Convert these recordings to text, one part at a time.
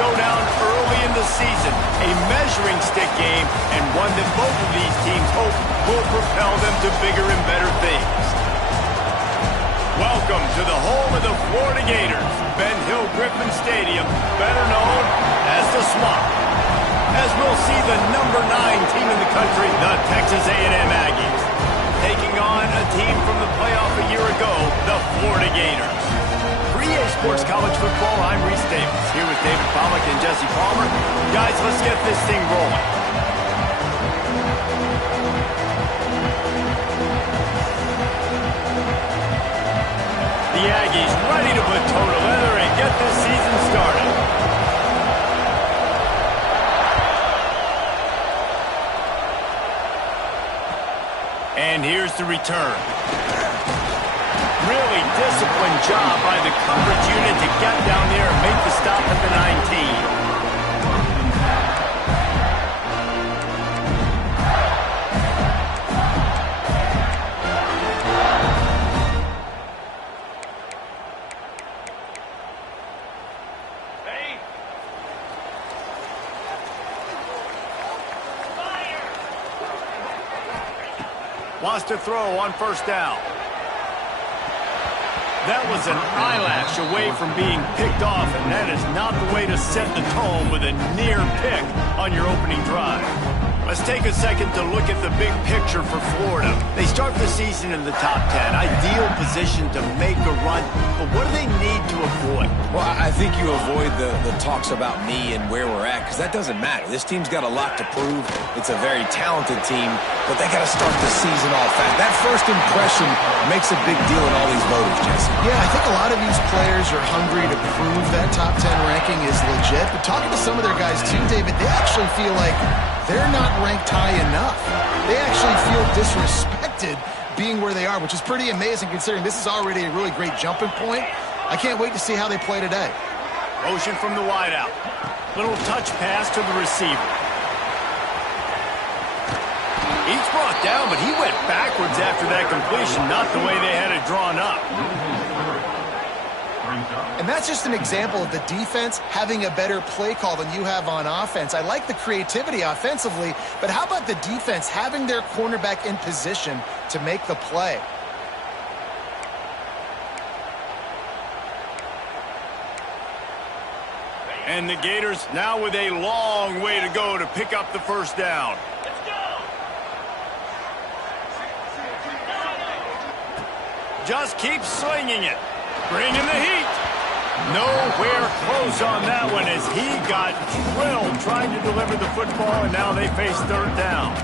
showdown early in the season, a measuring stick game, and one that both of these teams hope will propel them to bigger and better things. Welcome to the home of the Florida Gators, Ben Hill Griffin Stadium, better known as the Swamp. As we'll see the number 9 team in the country, the Texas A&M Aggies, taking on a team from the playoff a year ago, the Florida Gators. For EA Sports College Football, I'm Reese Davis, here with David Pollack and Jesse Palmer. Guys, let's get this thing rolling. The Aggies ready to put toe to leather and get this season started. And here's the return. Really disciplined job by the coverage unit to get down there and make the stop at the 19. Wants to throw on first down. That was an eyelash away from being picked off, and that is not the way to set the tone with a near pick on your opening drive. Let's take a second to look at the big picture for Florida. They start the season in the top 10. Ideal position to make a run, but what do they need to avoid? Well, I think you avoid the talks about me and where we're at, because that doesn't matter. This team's got a lot to prove. It's a very talented team, but they got to start the season off fast. That first impression makes a big deal in all these voters, Jesse. Yeah, I think a lot of these players are hungry to prove that top 10 ranking is legit, but talking to some of their guys too, David, they actually feel like they're not ranked high enough. They actually feel disrespected being where they are, which is pretty amazing considering this is already a really great jumping point. I can't wait to see how they play today. Motion from the wideout. Little touch pass to the receiver. He's brought down, but he went backwards after that completion, not the way they had it drawn up. And that's just an example of the defense having a better play call than you have on offense. I like the creativity offensively, but how about the defense having their cornerback in position to make the play? And the Gators now with a long way to go to pick up the first down. Let's go! Just keep slinging it. Bringing the heat. Nowhere close on that one as he got drilled trying to deliver the football, and now they face third down.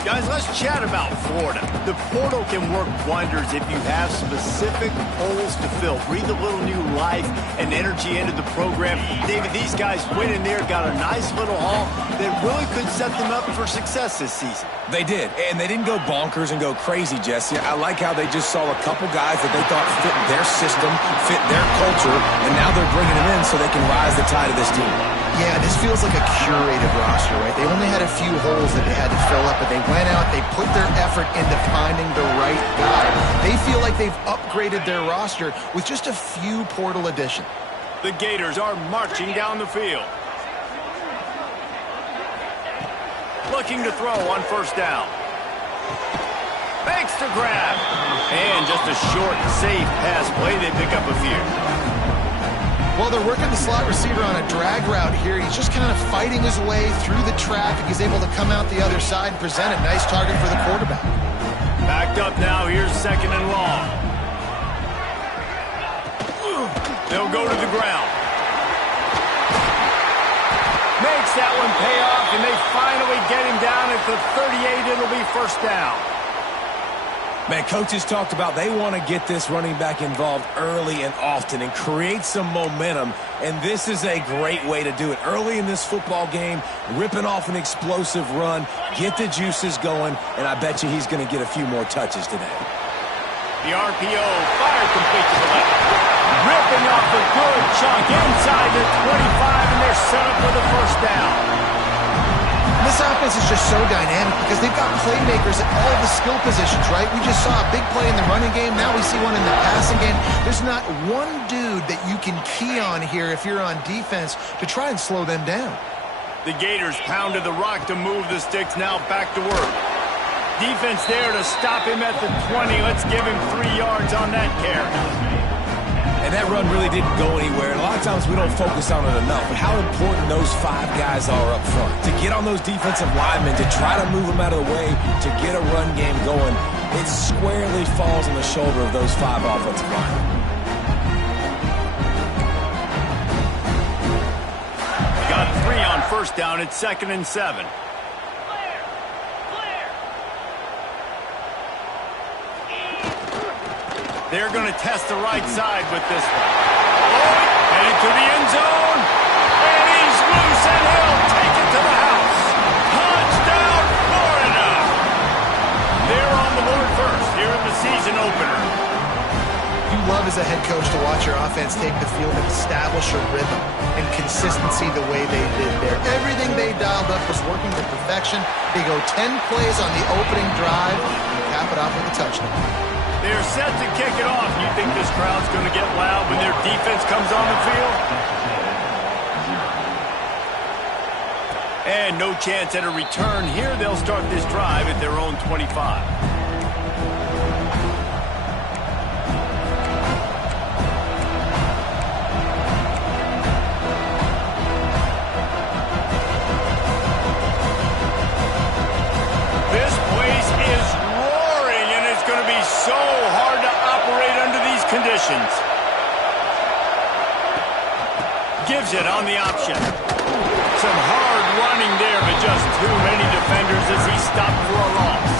Guys, let's chat about Florida. The portal can work wonders if you have specific holes to fill. Breathe a little new life and energy into the program. David, these guys went in there, got a nice little haul that really could set them up for success this season. They did, and they didn't go bonkers and go crazy, Jesse. I like how they just saw a couple guys that they thought fit their system, fit their culture, and now they're bringing them in so they can rise the tide of this team. Yeah, this feels like a curated roster, right? They only had a few holes that they had to fill up, but they went out, they put their effort into finding the right guy. They feel like they've upgraded their roster with just a few portal additions. The Gators are marching down the field. Looking to throw on first down. Makes the grab. And just a short, safe pass play. They pick up a few. Well, they're working the slot receiver on a drag route here. He's just kind of fighting his way through the traffic. He's able to come out the other side and present a nice target for the quarterback. Backed up now. Here's second and long. They'll go to the ground. Makes that one pay off, and they finally get him down at the 38. It'll be first down. Man, coaches talked about they want to get this running back involved early and often and create some momentum, and this is a great way to do it. Early in this football game, ripping off an explosive run, get the juices going, and I bet you he's going to get a few more touches today. The RPO fired complete to the left. Ripping off a good chunk inside the 25, and they're set up for the first down. This offense is just so dynamic because they've got playmakers at all the skill positions, right? We just saw a big play in the running game. Now we see one in the passing game. There's not one dude that you can key on here if you're on defense to try and slow them down. The Gators pounded the rock to move the sticks. Now back to work. Defense there to stop him at the 20. Let's give him 3 yards on that carry. And that run really didn't go anywhere. And a lot of times we don't focus on it enough. But how important those 5 guys are up front. To get on those defensive linemen, to try to move them out of the way, to get a run game going, it squarely falls on the shoulder of those 5 offensive linemen. Got 3 on first down. It's 2nd and 7. They're going to test the right side with this one. Oh, heading to the end zone. And he's loose, and he'll take it to the house. Touchdown, Florida. They're on the board first here in the season opener. You love as a head coach to watch your offense take the field and establish a rhythm and consistency the way they did there. Everything they dialed up was working to perfection. They go 10 plays on the opening drive and cap it off with a touchdown. They're set to kick it off. You think this crowd's going to get loud when their defense comes on the field? And no chance at a return here. They'll start this drive at their own 25. This place is roaring, and it's going to be so hard to operate under these conditions. Gives it on the option. Some hard running there, but just too many defenders as he stopped for a loss.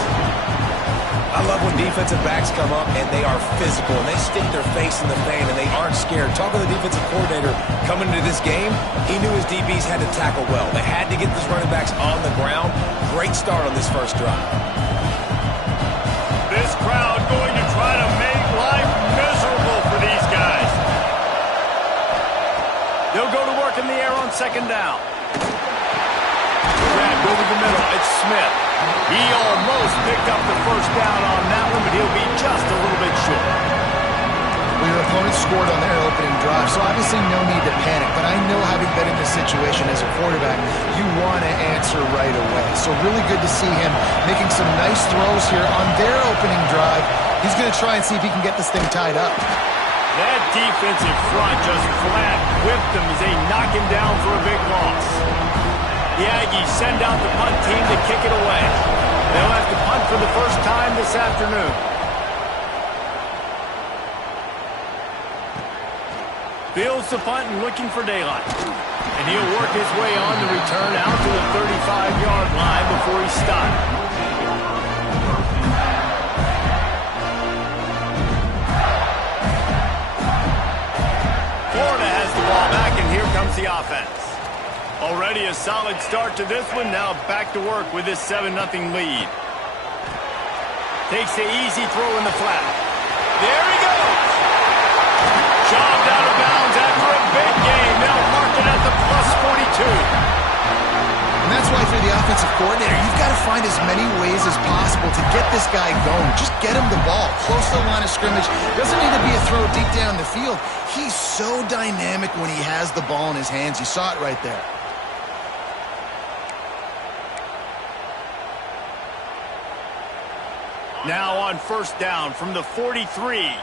I love when defensive backs come up and they are physical and they stick their face in the fan and they aren't scared. Talk to the defensive coordinator coming into this game. He knew his DBs had to tackle well. They had to get these running backs on the ground. Great start on this first drive. This crowd going to try to make life miserable for these guys. They'll go to work in the air on 2nd down. Grabbed over the middle. It's Smith. He almost picked up the first down on that one, but he'll be just a little bit short. Well, your opponent scored on their opening drive, so obviously no need to panic. But I know, having been in this situation as a quarterback, you want to answer right away. So really good to see him making some nice throws here on their opening drive. He's going to try and see if he can get this thing tied up. That defensive front just flat whipped him as they knock him down for a big loss. The Aggies send out the punt team to kick it away. They'll have to punt for the first time this afternoon. Fields the punt and looking for daylight. And he'll work his way on the return out to the 35-yard line before he stopped. Florida has the ball back, and here comes the offense. Already a solid start to this one. Now back to work with this 7-0 lead. Takes the easy throw in the flat. There he goes. Jobbed out of bounds after a big game. They'll mark it at the +42. And that's why, for the offensive coordinator, you've got to find as many ways as possible to get this guy going. Just get him the ball close to the line of scrimmage. Doesn't need to be a throw deep down the field. He's so dynamic when he has the ball in his hands. You saw it right there. Now on first down from the 43.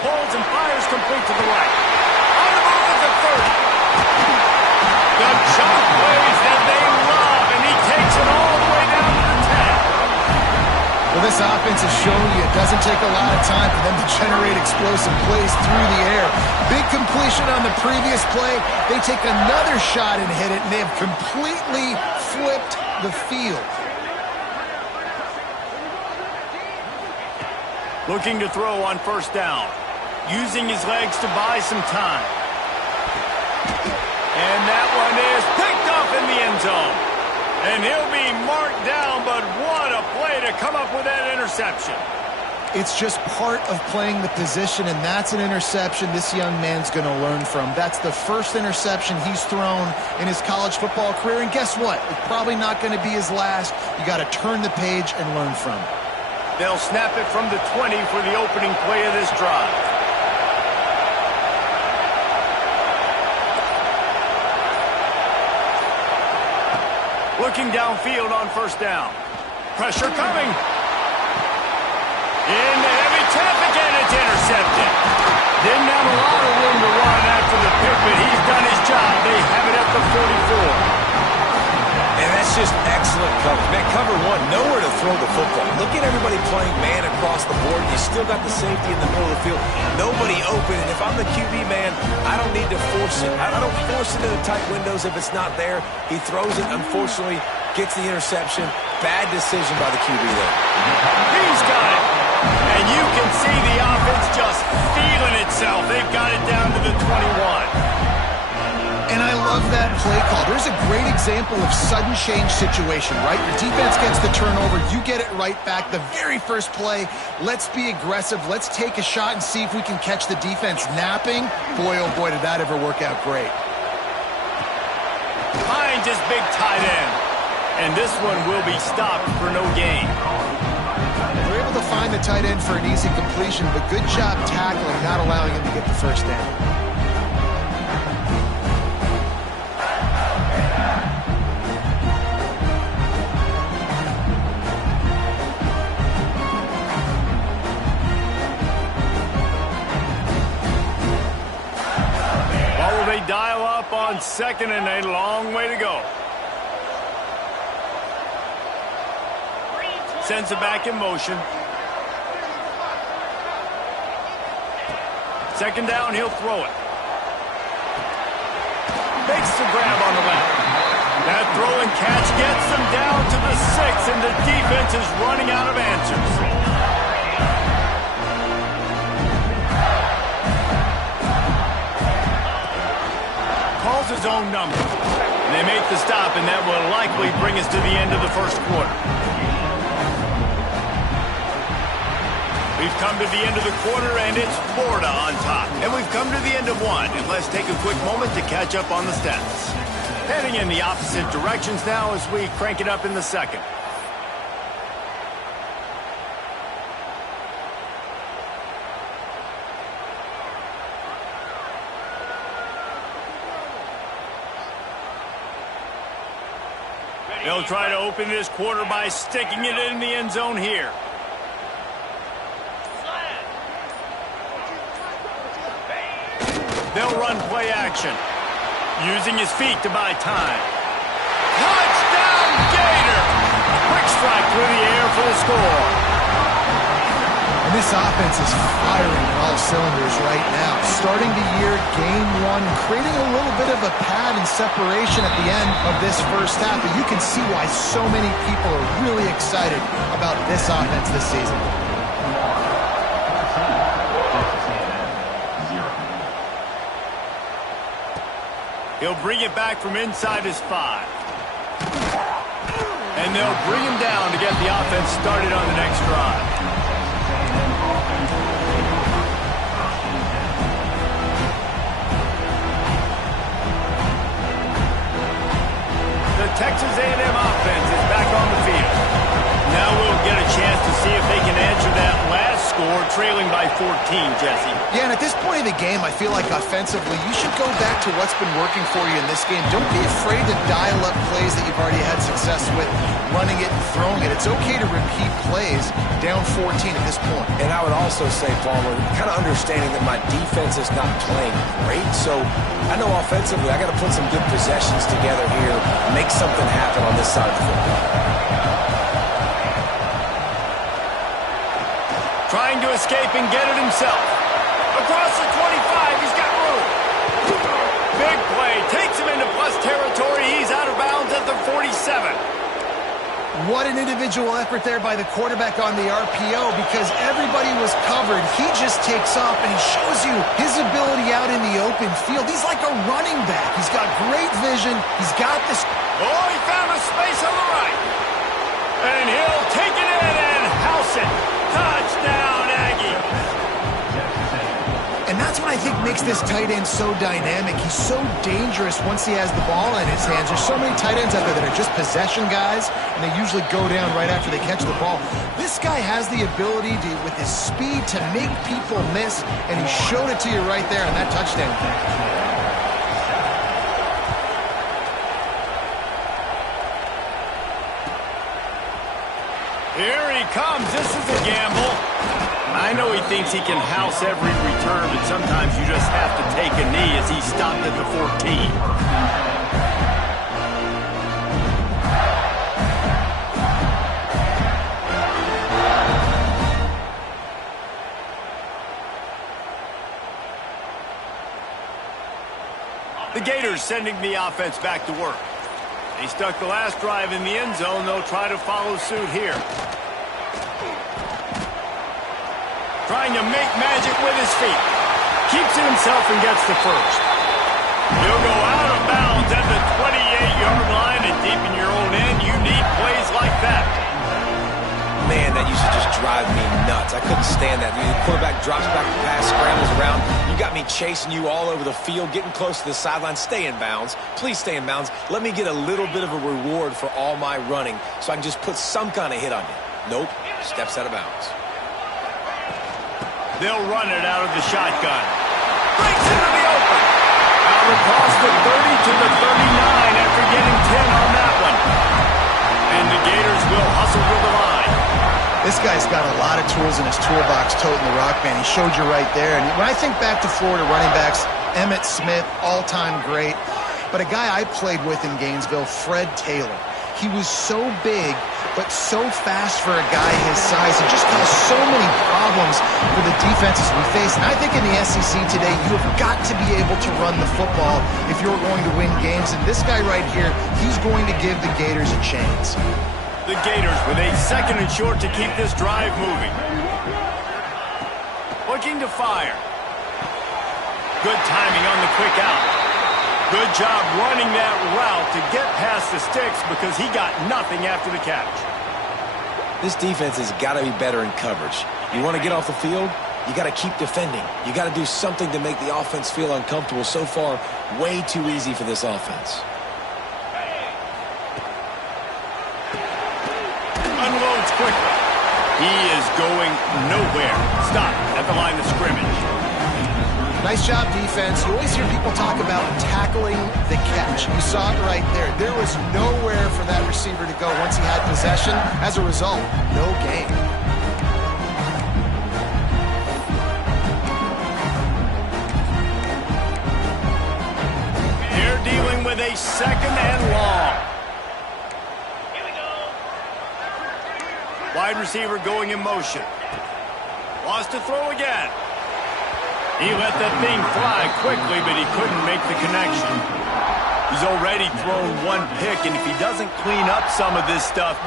Pulls and fires complete to the right. On the move at the 30. The chop plays that they love, and he takes it all the way down to the 10. Well, this offense is showing you it doesn't take a lot of time for them to generate explosive plays through the air. Big completion on the previous play. They take another shot and hit it, and they have completely flipped the field. Looking to throw on first down. Using his legs to buy some time. And that one is picked off in the end zone. And he'll be marked down, but what a play to come up with that interception. It's just part of playing the position, and that's an interception this young man's going to learn from. That's the first interception he's thrown in his college football career, and guess what? It's probably not going to be his last. You got to turn the page and learn from it. They'll snap it from the 20 for the opening play of this drive. Looking downfield on first down. Pressure coming. In the heavy traffic, and it's intercepted. Didn't have a lot of room to run after the pick, but he's done his job. They have it at the 44. And that's just excellent coverage. Man, cover one, nowhere to throw the football. Look at everybody playing man across the board. You still got the safety in the middle of the field. Nobody open, and if I'm the QB man, I don't need to force it. I don't force it into tight windows if it's not there. He throws it, unfortunately, gets the interception. Bad decision by the QB there. He's got it. And you can see the offense just feeling itself. They've got it down to the 21. And I love that play call. There's a great example of sudden change situation, right? Your defense gets the turnover. You get it right back. The very first play, let's be aggressive. Let's take a shot and see if we can catch the defense napping. Boy, oh boy, did that ever work out great. Finds his big tight end. And this one will be stopped for no gain. They're able to find the tight end for an easy completion, but good job tackling, not allowing him to get the first down. Well, will they dial up on second and a long way to go? Sends it back in motion. Second down, he'll throw it. Makes the grab on the left. That throw and catch gets them down to the 6, and the defense is running out of answers. Calls his own number. They make the stop, and that will likely bring us to the end of the first quarter. We've come to the end of the quarter, and it's Florida on top. And we've come to the end of one, and let's take a quick moment to catch up on the stats. Heading in the opposite directions now as we crank it up in the second. They'll try to open this quarter by sticking it in the end zone here. They'll run play action, using his feet to buy time. Touchdown, Gator! Quick strike through the air for the score. And this offense is firing on all cylinders right now. Starting the year, game one, creating a little bit of a pad and separation at the end of this first half. But you can see why so many people are really excited about this offense this season. He'll bring it back from inside his 5. And they'll bring him down to get the offense started on the next drive. The Texas A&M offense is back on the field. Now we'll get a chance to see if they can answer that last score, trailing by 14, Jesse. Yeah, and at this point of the game, I feel like offensively, you should go back to what's been working for you in this game. Don't be afraid to dial up plays that you've already had success with, running it and throwing it. It's okay to repeat plays down 14 at this point. And I would also say, Palmer, kind of understanding that my defense is not playing great, so I know offensively I got to put some good possessions together here, make something happen on this side of the football. Trying to escape and get it himself. Across the 25, he's got room. Big play, takes him into plus territory. He's out of bounds at the 47. What an individual effort there by the quarterback on the RPO, because everybody was covered. He just takes off, and he shows you his ability out in the open field. He's like a running back. He's got great vision. He's got this. Oh, he found a space on the right. And he'll take it in and house it. Touchdown, And that's what I think makes this tight end so dynamic. He's so dangerous once he has the ball in his hands. There's so many tight ends out there that are just possession guys, and they usually go down right after they catch the ball. This guy has the ability to, with his speed, to make people miss, and he showed it to you right there on that touchdown catch. Here he comes. This is a gamble. I know he thinks he can house every return, but sometimes you just have to take a knee as he stopped at the 14. The Gators sending the offense back to work. They stuck the last drive in the end zone. They'll try to follow suit here. Trying to make magic with his feet. Keeps it himself and gets the first. He'll go out of bounds at the 28-yard line, and deep in your own end, you need plays like that. Man, that used to just drive me nuts. I couldn't stand that. The quarterback drops back the pass, scrambles around. You got me chasing you all over the field, getting close to the sideline. Stay in bounds. Please stay in bounds. Let me get a little bit of a reward for all my running so I can just put some kind of hit on you. Nope. Steps out of bounds. They'll run it out of the shotgun. Breaks into the open. Out across the 30 to the 39 after getting 10 on that one. And the Gators will hustle to the line. This guy's got a lot of tools in his toolbox toting the rock, man. He showed you right there. And when I think back to Florida running backs, Emmitt Smith, all-time great. But a guy I played with in Gainesville, Fred Taylor. He was so big, but so fast for a guy his size. It just caused so many problems for the defenses we face. And I think in the SEC today, you have got to be able to run the football if you're going to win games. And this guy right here, he's going to give the Gators a chance. The Gators with a second and short to keep this drive moving. Looking to fire. Good timing on the quick out. Good job running that route to get past the sticks because he got nothing after the catch. This defense has got to be better in coverage. You want to get off the field, you got to keep defending. You got to do something to make the offense feel uncomfortable. So far, way too easy for this offense. Unloads quickly. He is going nowhere. Stop at the line of scrimmage. Nice job, defense. You always hear people talk about tackling the catch. You saw it right there. There was nowhere for that receiver to go once he had possession. As a result, no gain. They're dealing with a second and long. Wide receiver going in motion. Wants to throw again. He let that thing fly quickly, but he couldn't make the connection. He's already thrown one pick, and if he doesn't clean up some of this stuff,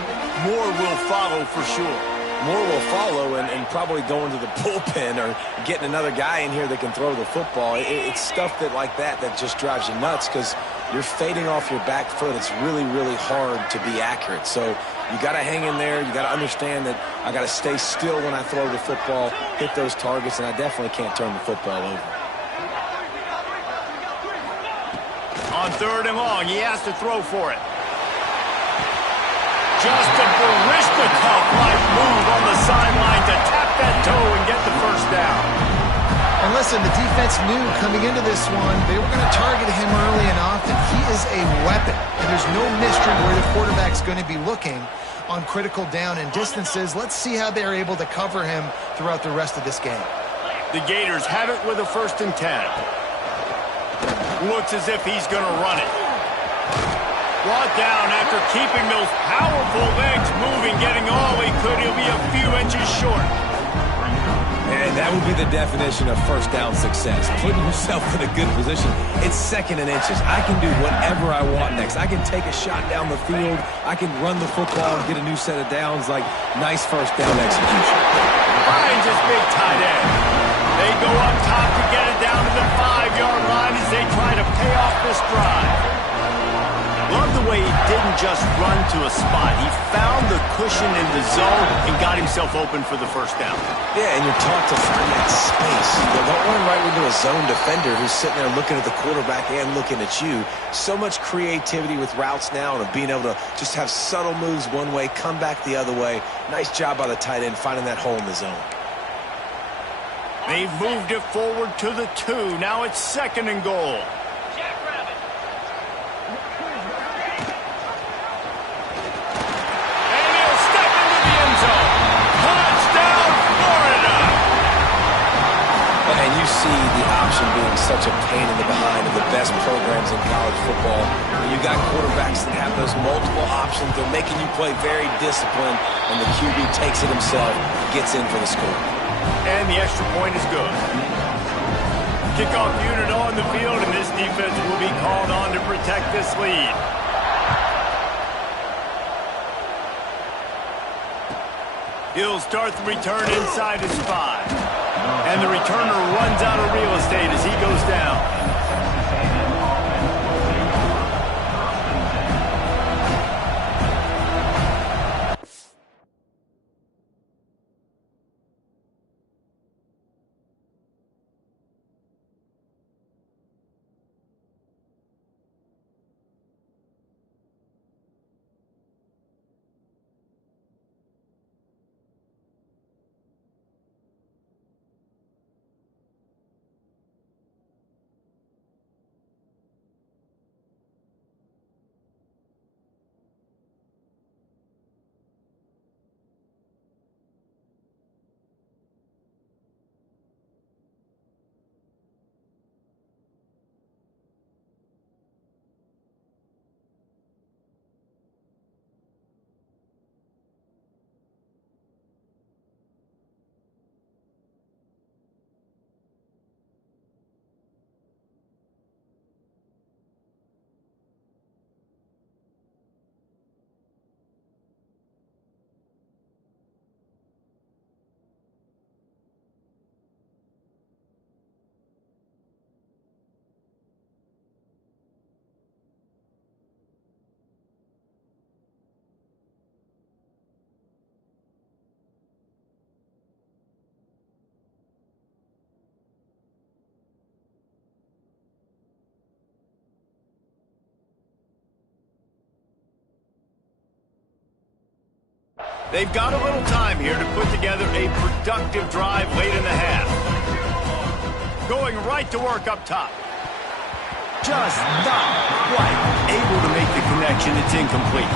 more will follow for sure. More will follow, and probably going to the bullpen or getting another guy in here that can throw the football. It's stuff like that just drives you nuts because you're fading off your back foot. It's really, really hard to be accurate. So you got to hang in there. You got to understand that I got to stay still when I throw the football, hit those targets, and I definitely can't turn the football over. On third and long, he has to throw for it. Just a Barishnikov-like move on the sideline to tap that toe and get the first down. And listen, the defense knew coming into this one, they were going to target him early and often. He is a weapon, and there's no mystery where the quarterback's going to be looking on critical down and distances. Let's see how they're able to cover him throughout the rest of this game. The Gators have it with a 1st and 10. Looks as if he's going to run it. Brought down after keeping those powerful legs moving, getting all he could. He'll be a few inches short. And that would be the definition of first down success. Putting yourself in a good position. It's 2nd and inches. I can do whatever I want next. I can take a shot down the field. I can run the football and get a new set of downs. Like, nice first down execution. Finds his big tight end. They go up top to get it down to the 5-yard line as they try to pay off this drive. Love the way he didn't just run to a spot. He found the cushion in the zone and got himself open for the first down. Yeah, and you're taught to find that space. You don't run right into a zone defender who's sitting there looking at the quarterback and looking at you. So much creativity with routes now and of being able to just have subtle moves one way, come back the other way. Nice job by the tight end finding that hole in the zone. They've moved it forward to the 2. Now it's 2nd and goal. And he'll step into the end zone. Touchdown, Florida! And you see the option being such a pain in the behind of the best programs in college football. When you got quarterbacks that have those multiple options, they're making you play very disciplined, and the QB takes it himself, gets in for the score. And the extra point is good. Kickoff unit on the field, and this defense will be called on to protect this lead. He'll start the return inside his 5. And the returner runs out of real estate as he goes down. They've got a little time here to put together a productive drive late in the half. Going right to work up top. Just not quite able to make the connection. It's incomplete.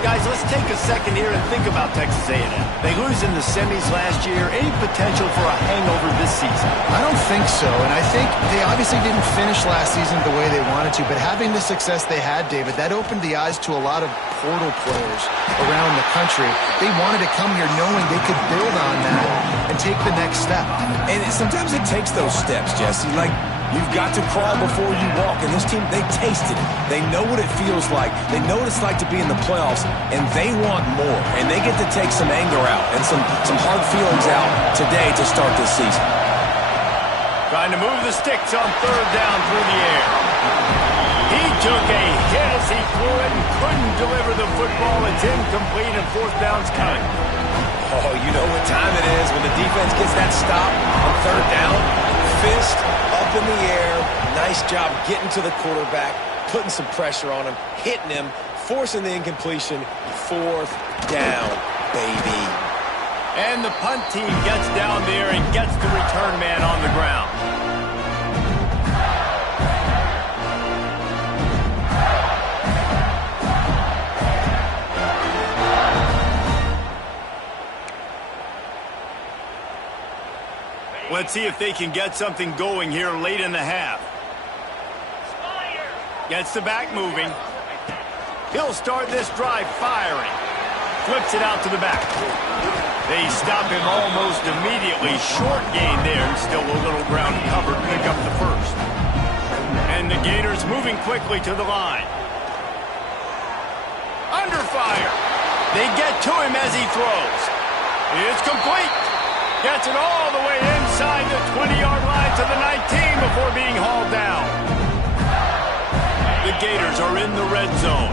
Guys, let's take a second here and think about Texas A&M. They lose in the semis last year. Any potential for a hangover this season? I don't think so, and I think they obviously didn't finish last season the way they wanted to, but having the success they had, David, that opened the eyes to a lot of portal players around the country. They wanted to come here knowing they could build on that and take the next step. And sometimes it takes those steps, Jesse. Like, you've got to crawl before you walk. And this team, they tasted it. They know what it feels like. They know what it's like to be in the playoffs, and they want more. And they get to take some anger out and some hard feelings out today to start this season. Trying to move the sticks on 3rd down through the air. He took a hit as he threw it and couldn't deliver the football. It's incomplete, and 4th down's coming. Oh, you know what time it is when the defense gets that stop on 3rd down. Fist up in the air. Nice job getting to the quarterback, putting some pressure on him, hitting him, forcing the incompletion. 4th down, baby. And the punt team gets down there and gets the return man on the ground. Let's see if they can get something going here late in the half. Gets the back moving. He'll start this drive firing. Flips it out to the back. They stop him almost immediately. Short gain there. Still a little ground covered. Pick up the first. And the Gators moving quickly to the line. Under fire. They get to him as he throws. It's complete. Gets it all the way inside the 20-yard line to the 19 before being hauled down. The Gators are in the red zone.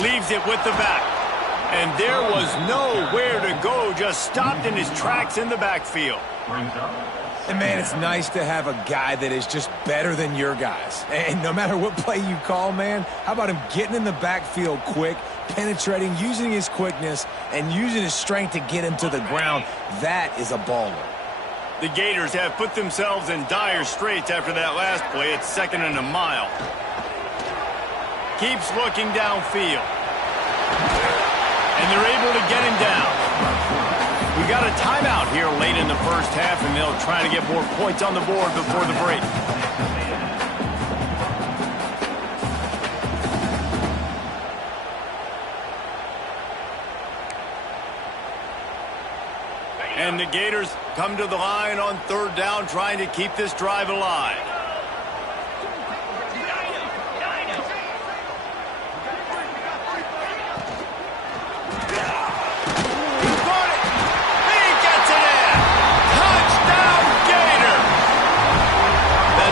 Leaves it with the back. And there was nowhere to go, just stopped in his tracks in the backfield. And, man, it's nice to have a guy that is just better than your guys. And no matter what play you call, man, how about him getting in the backfield quick, penetrating, using his quickness, and using his strength to get him to the ground? That is a baller. The Gators have put themselves in dire straits after that last play. It's 2nd and a mile. Keeps looking downfield. And they're able to get him down. We got a timeout here late in the first half, and they'll try to get more points on the board before the break. And the Gators come to the line on 3rd down, trying to keep this drive alive.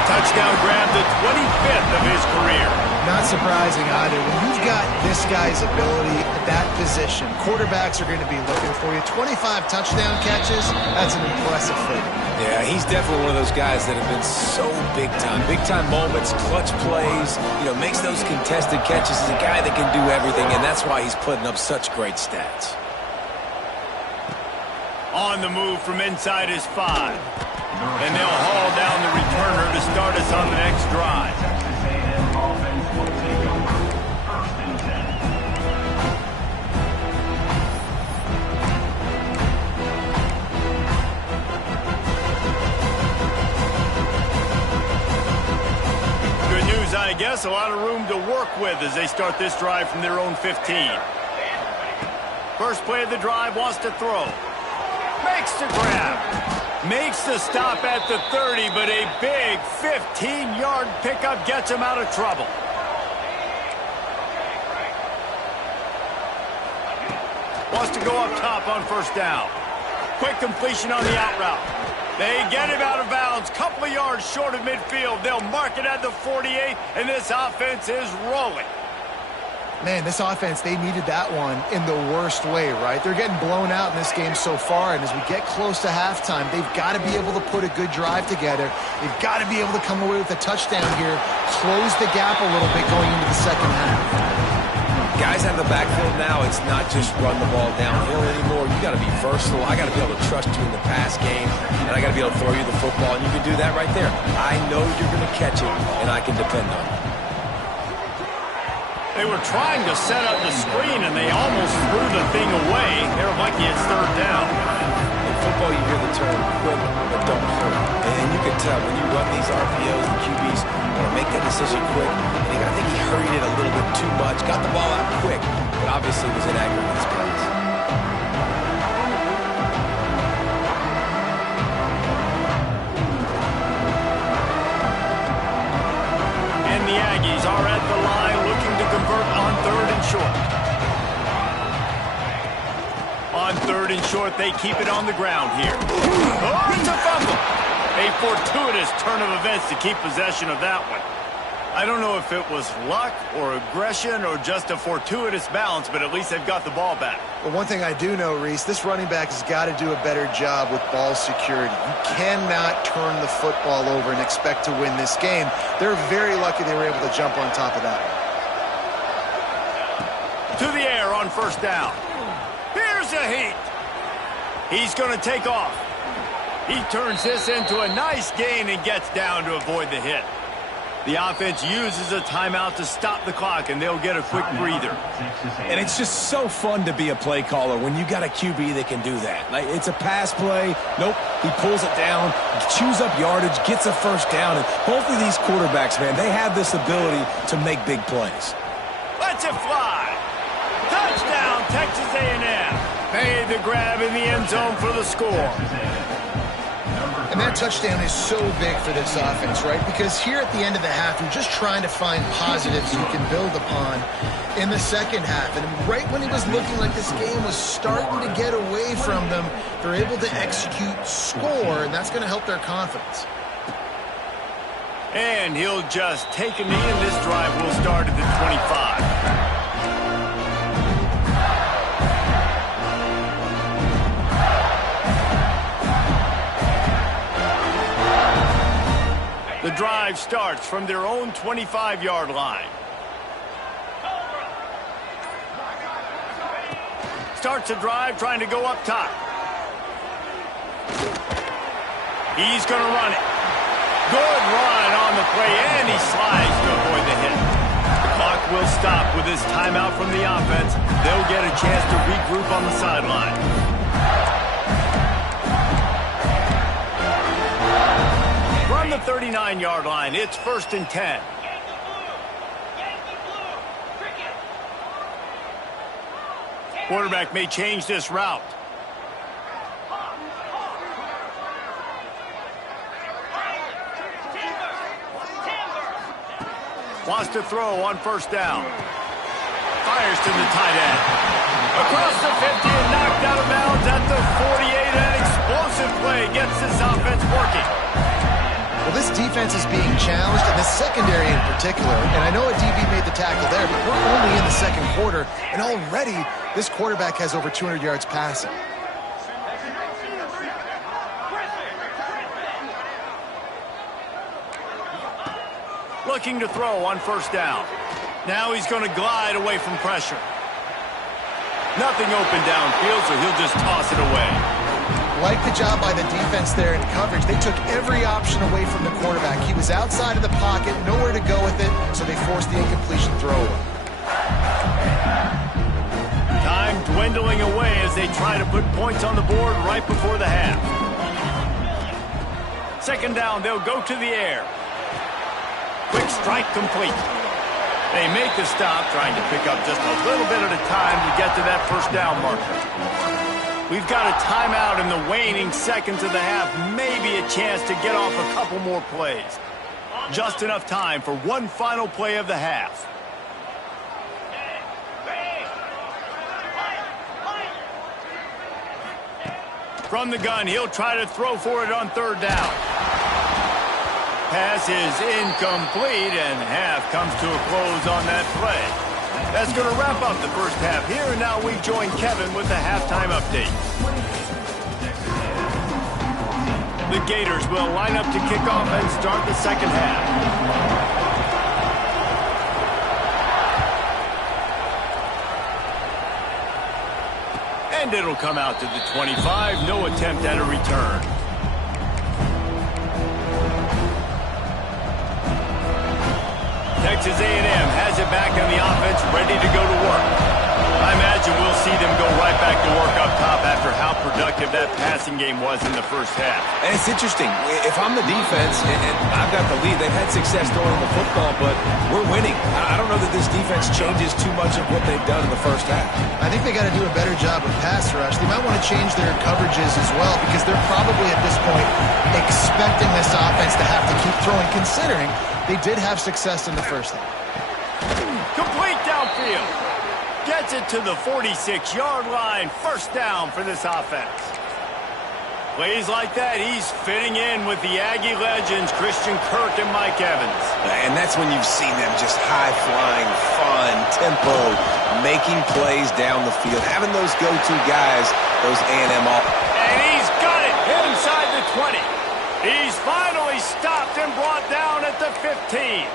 Touchdown grab, the 25th of his career. Not surprising either. When you've got this guy's ability at that position, quarterbacks are going to be looking for you. 25 touchdown catches, that's an impressive figure. Yeah, he's definitely one of those guys that have been so big time. Big time moments, clutch plays, makes those contested catches. He's a guy that can do everything, and that's why he's putting up such great stats. On the move from inside his 5. And they'll haul down the returner to start us on the next drive. Good news, I guess. A lot of room to work with as they start this drive from their own 15. First play of the drive, wants to throw. Makes the grab. Makes the stop at the 30, but a big 15-yard pickup gets him out of trouble. Wants to go up top on 1st down. Quick completion on the out route. They get him out of bounds, couple of yards short of midfield. They'll mark it at the 48, and this offense is rolling. Man, this offense, they needed that one in the worst way, right? They're getting blown out in this game so far, and as we get close to halftime, they've got to be able to put a good drive together. They've got to be able to come away with a touchdown here, close the gap a little bit going into the second half. Guys out of the backfield now, it's not just run the ball downhill anymore. You got to be versatile. I got to be able to trust you in the pass game, and I got to be able to throw you the football, and you can do that right there. I know you're going to catch it, and I can depend on it. They were trying to set up the screen, and they almost threw the thing away. They're lucky it's 3rd down. In football, you hear the term quick, but don't hurt. And you can tell when you run these RPOs, the QBs want to make that decision quick. And I think he hurried it a little bit too much. Got the ball out quick, but obviously was inaccurate in his pass. And the Aggies are at the line looking to convert on 3rd and short. On 3rd and short, they keep it on the ground here. Oh, it's a fumble. A fortuitous turn of events to keep possession of that one. I don't know if it was luck or aggression or just a fortuitous bounce, but at least they've got the ball back. Well, one thing I do know, Reese, this running back has got to do a better job with ball security. You cannot turn the football over and expect to win this game. They're very lucky they were able to jump on top of that one. To the air on 1st down. Here's a heat. He's going to take off. He turns this into a nice gain and gets down to avoid the hit. The offense uses a timeout to stop the clock, and they'll get a quick breather. And it's just so fun to be a play caller when you got a QB that can do that. Like, it's a pass play. Nope, he pulls it down, chews up yardage, gets a 1st down. And both of these quarterbacks, man, they have this ability to make big plays. Let's it fly. Touchdown, Texas A&M. Made the grab in the end zone for the score. And that touchdown is so big for this offense, right? Because here at the end of the half, you're just trying to find positives you can build upon in the second half. And right when it was looking like this game was starting to get away from them, they're able to execute, score, and that's going to help their confidence. And he'll just take a knee, and this drive will start at the 25. The drive starts from their own 25-yard line. Starts a drive trying to go up top. He's going to run it. Good run on the play, and he slides to avoid the hit. The clock will stop with this timeout from the offense. They'll get a chance to regroup on the sideline. From the 39-yard line, it's 1st and 10. Quarterback may change this route. Wants to throw on 1st down. Fires to the tight end. Across the 50 and knocked out of bounds at the 48. An explosive play gets this offense working. Well, this defense is being challenged, and the secondary in particular. And I know a DB made the tackle there, but we're only in the second quarter, and already this quarterback has over 200 yards passing. Looking to throw on 1st down. Now he's going to glide away from pressure. Nothing open downfield, so he'll just toss it away. Like the job by the defense there in coverage. They took every option away from the quarterback. He was outside of the pocket, nowhere to go with it, so they forced the incompletion throw. Time dwindling away as they try to put points on the board right before the half. 2nd down, they'll go to the air. Quick strike complete. They make the stop, trying to pick up just a little bit at a time to get to that 1st down marker. We've got a timeout in the waning seconds of the half. Maybe a chance to get off a couple more plays. Just enough time for one final play of the half. From the gun, he'll try to throw for it on 3rd down. Pass is incomplete, and half comes to a close on that play. That's going to wrap up the first half here, and now we join Kevin with the halftime update. The Gators will line up to kick off and start the second half. And it'll come out to the 25. No attempt at a return. Texas A&M has it back on the offense, ready to go to work. I imagine we'll see them go right back to work up top after how productive that passing game was in the first half. And it's interesting. If I'm the defense and I've got the lead, they've had success throwing the football, but we're winning. I don't know that this defense changes too much of what they've done in the first half. I think they got to do a better job of pass rush. They might want to change their coverages as well, because they're probably at this point expecting this offense to have to keep throwing, considering they did have success in the first half. Complete downfield. Gets it to the 46-yard line. 1st down for this offense. Plays like that, he's fitting in with the Aggie legends, Christian Kirk and Mike Evans. And that's when you've seen them just high-flying, fun, tempo, making plays down the field, having those go-to guys, those A&M all. And he's got it inside the 20. He's finally stopped and brought down at the 15.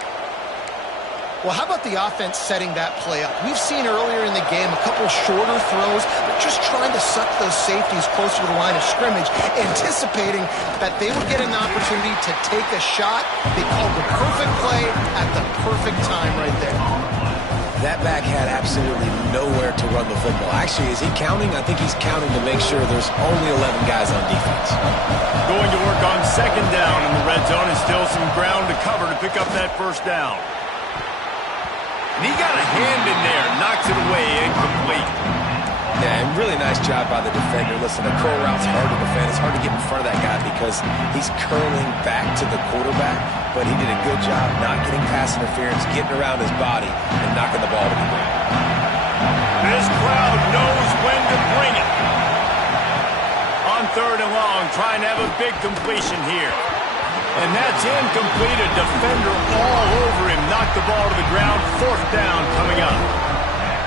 Well, how about the offense setting that play up? We've seen earlier in the game a couple shorter throws. They're just trying to suck those safeties closer to the line of scrimmage, anticipating that they would get an opportunity to take a shot. They called the perfect play at the perfect time right there. That back had absolutely nowhere to run the football. Actually, is he counting? I think he's counting to make sure there's only 11 guys on defense. Going to work on 2nd down in the red zone, and still some ground to cover to pick up that 1st down. And he got a hand in there, knocks it away, incomplete. Yeah, and really nice job by the defender. Listen, a curl route's hard to defend. It's hard to get in front of that guy because he's curling back to the quarterback, but he did a good job not getting pass interference, getting around his body, and knocking the ball to the ground. This crowd knows when to bring it. On 3rd and long, trying to have a big completion here. And that's incomplete. A defender all over him. Knocked the ball to the ground. 4th down coming up.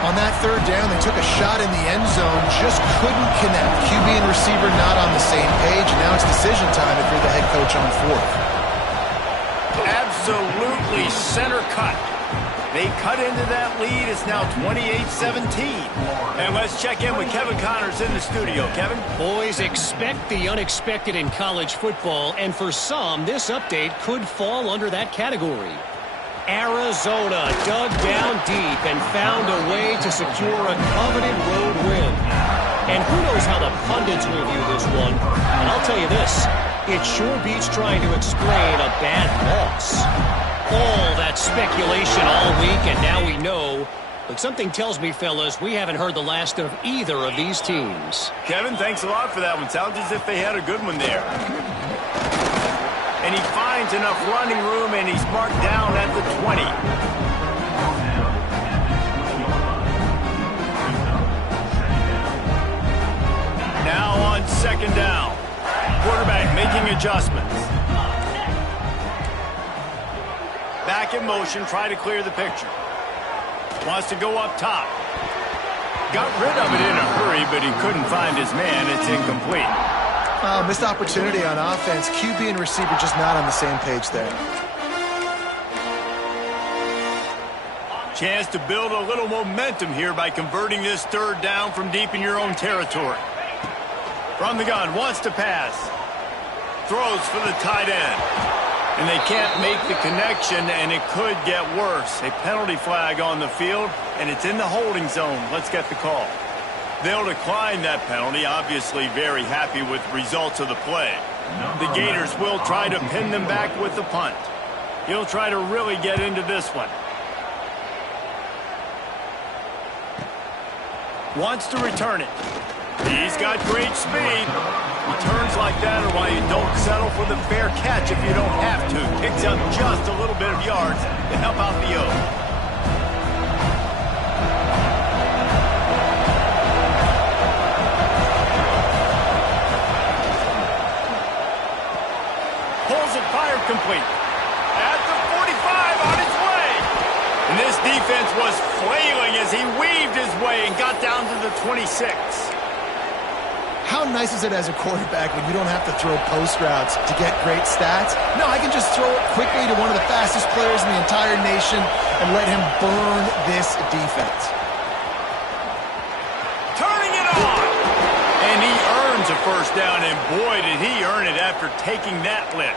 On that 3rd down, they took a shot in the end zone, just couldn't connect. QB and receiver not on the same page, and now it's decision time if you're the head coach on 4th. Absolutely center cut. They cut into that lead. It's now 28-17. And let's check in with Kevin Connors in the studio. Kevin? Boys, expect the unexpected in college football, and for some, this update could fall under that category. Arizona dug down deep and found a way to secure a coveted road win. And who knows how the pundits will view this one. And I'll tell you this, it sure beats trying to explain a bad loss. All that speculation all week, and now we know. But something tells me, fellas, we haven't heard the last of either of these teams. Kevin, thanks a lot for that one. Sounds as if they had a good one there. And he finds enough running room, and he's marked down at the 20. Now on 2nd down. Quarterback making adjustments. Back in motion, try to clear the picture. Wants to go up top. Got rid of it in a hurry, but he couldn't find his man. It's incomplete. Missed opportunity on offense. QB and receiver just not on the same page there. Chance to build a little momentum here by converting this 3rd down from deep in your own territory. From the gun, wants to pass. Throws for the tight end. And they can't make the connection, and it could get worse. A penalty flag on the field, and it's in the holding zone. Let's get the call. They'll decline that penalty, obviously very happy with the results of the play. The Gators will try to pin them back with the punt. He'll try to really get into this one. Wants to return it. He's got great speed. Returns like that are why you don't settle for the fair catch if you don't have to. Picks up just a little bit of yards to help out the O. Pulls it, fired complete. At the 45, on its way. And this defense was flailing as he weaved his way and got down to the 26. How nice is it as a quarterback when you don't have to throw post routes to get great stats? No, I can just throw it quickly to one of the fastest players in the entire nation and let him burn this defense. Turning it on! And he earns a 1st down, and boy, did he earn it after taking that lick.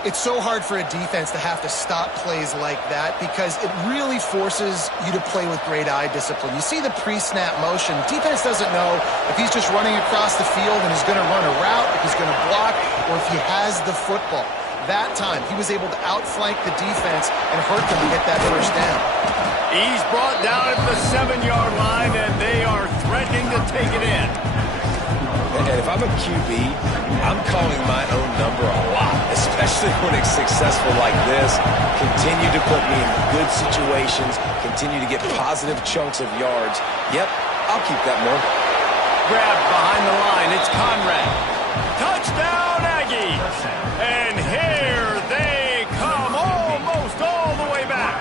It's so hard for a defense to have to stop plays like that because it really forces you to play with great eye discipline. You see the pre-snap motion. Defense doesn't know if he's just running across the field and he's going to run a route, if he's going to block, or if he has the football. That time, he was able to outflank the defense and hurt them to get that 1st down. He's brought down at the 7-yard line, and they are threatening to take it in. And if I'm a QB, I'm calling my own number a lot, especially when it's successful like this. Continue to put me in good situations, continue to get positive chunks of yards. Yep, I'll keep that more. Grabbed behind the line, it's Conrad. Touchdown, Aggies! And here they come, almost all the way back.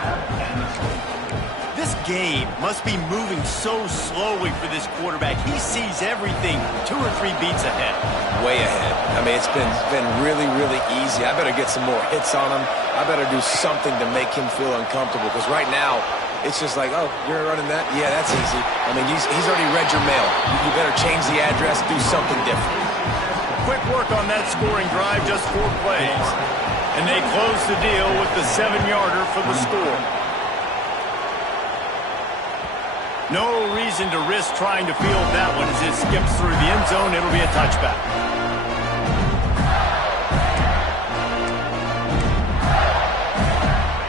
This game must be moving so slowly for this quarterback. He sees everything 2 or 3 beats ahead. Way ahead. I mean, it's been really, really easy. I better get some more hits on him. I better do something to make him feel uncomfortable because right now, it's just like, oh, you're running that? Yeah, that's easy. I mean, he's already read your mail. You better change the address, do something different. Quick work on that scoring drive, just 4 plays. And they close the deal with the 7-yarder for the score. No reason to risk trying to field that one as it skips through the end zone. It'll be a touchback.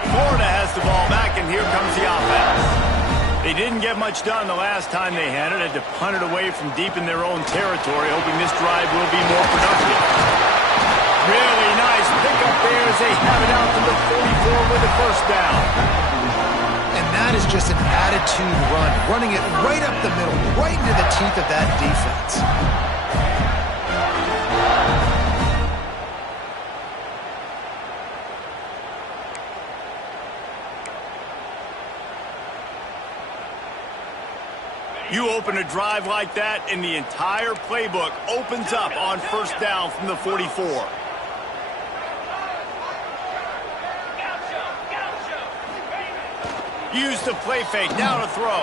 Florida has the ball back, and here comes the offense. They didn't get much done the last time they had it. Had to punt it away from deep in their own territory, hoping this drive will be more productive. Really nice pickup there as they have it out to the 44 with the first down. And that is just an attitude run, running it right up the middle, right into the teeth of that defense. You open a drive like that, and the entire playbook opens up on first down from the 44. Use the play fake, now to throw.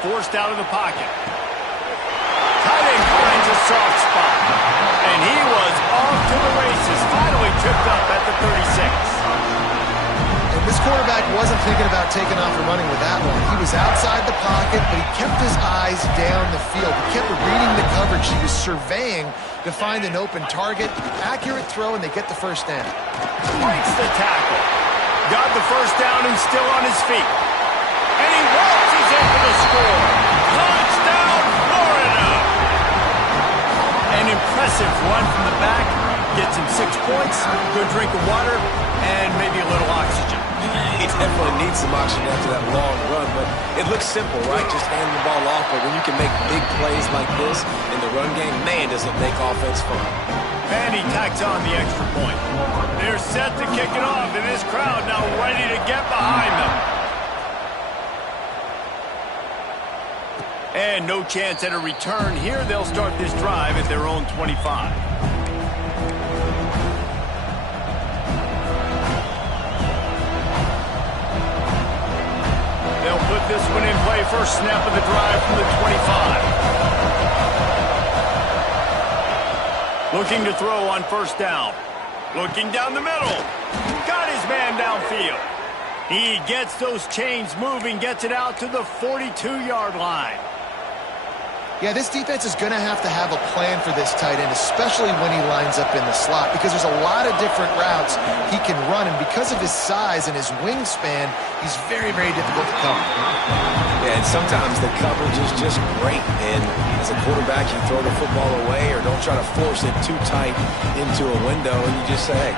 Forced out of the pocket. Tight end finds a soft spot. And he was off to the races, finally tripped up at the 36. And this quarterback wasn't thinking about taking off and running with that one. He was outside the pocket, but he kept his eyes down the field. He kept reading the coverage. He was surveying to find an open target. Accurate throw, and they get the first down. Breaks the tackle. Got the first down and still on his feet. And he waltzes in for the score. Touchdown, Florida! An impressive run from the back. Gets him 6 points, good drink of water, and maybe a little oxygen. He definitely needs some oxygen after that long run, but it looks simple, right? Just handing the ball off, but when you can make big plays like this in the run game, man, does it make offense fun. And he tacks on the extra point. They're set to kick it off, and this crowd now ready to get behind them. And no chance at a return here. They'll start this drive at their own 25. They'll put this one in play, first snap of the drive from the 25. Looking to throw on first down. Looking down the middle. Got his man downfield. He gets those chains moving, gets it out to the 42-yard line. Yeah, this defense is going to have a plan for this tight end, especially when he lines up in the slot, because there's a lot of different routes he can run, and because of his size and his wingspan, he's very, very difficult to cover. Yeah, and sometimes the coverage is just great, and as a quarterback, you throw the football away or don't try to force it too tight into a window, and you just say, hey,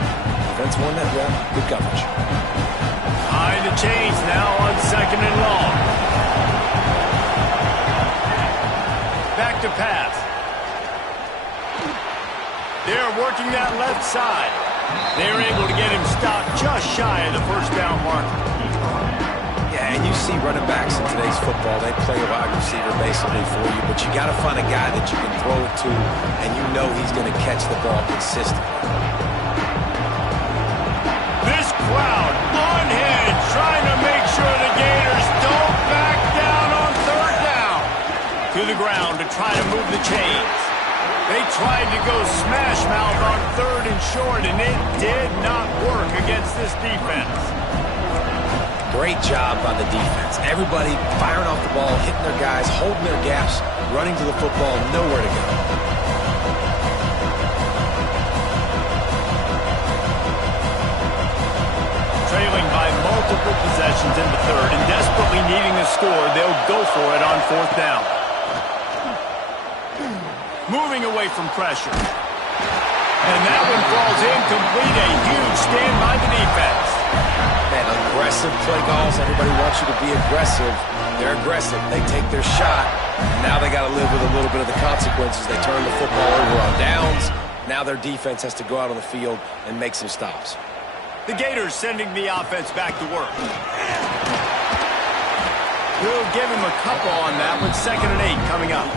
defense won that rep, good coverage. Behind the chains now on second and long. Back to pass. They're working that left side. They're able to get him stopped just shy of the first down marker. Yeah, and you see running backs in today's football, they play a wide receiver basically for you, but you got to find a guy that you can throw it to, and you know he's going to catch the ball consistently. This crowd unhinged, trying to make sure the Gators don't back down on third down. To the ground to try to move the chains. They tried to go smash mouth on third and short, and it did not work against this defense. Great job by the defense. Everybody firing off the ball, hitting their guys, holding their gaps, running to the football, nowhere to go. Trailing by multiple possessions in the third and desperately needing a score, they'll go for it on fourth down. Moving away from pressure. And that one falls incomplete. A huge stand by the defense. Man, aggressive play calls. Everybody wants you to be aggressive. They're aggressive. They take their shot. Now they got to live with a little bit of the consequences. They turn the football over on downs. Now their defense has to go out on the field and make some stops. The Gators sending the offense back to work. We'll give him a couple on that one. 2nd and 8 coming up.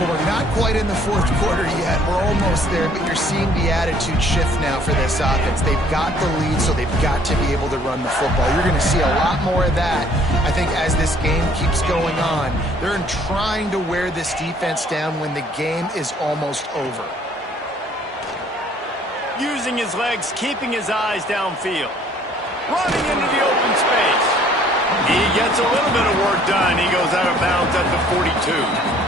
Well, we're not quite in the fourth quarter yet. We're almost there, but you're seeing the attitude shift now for this offense. They've got the lead, so they've got to be able to run the football. You're going to see a lot more of that, I think, as this game keeps going on. They're trying to wear this defense down when the game is almost over. Using his legs, keeping his eyes downfield. Running into the open space. He gets a little bit of work done. He goes out of bounds at the 42.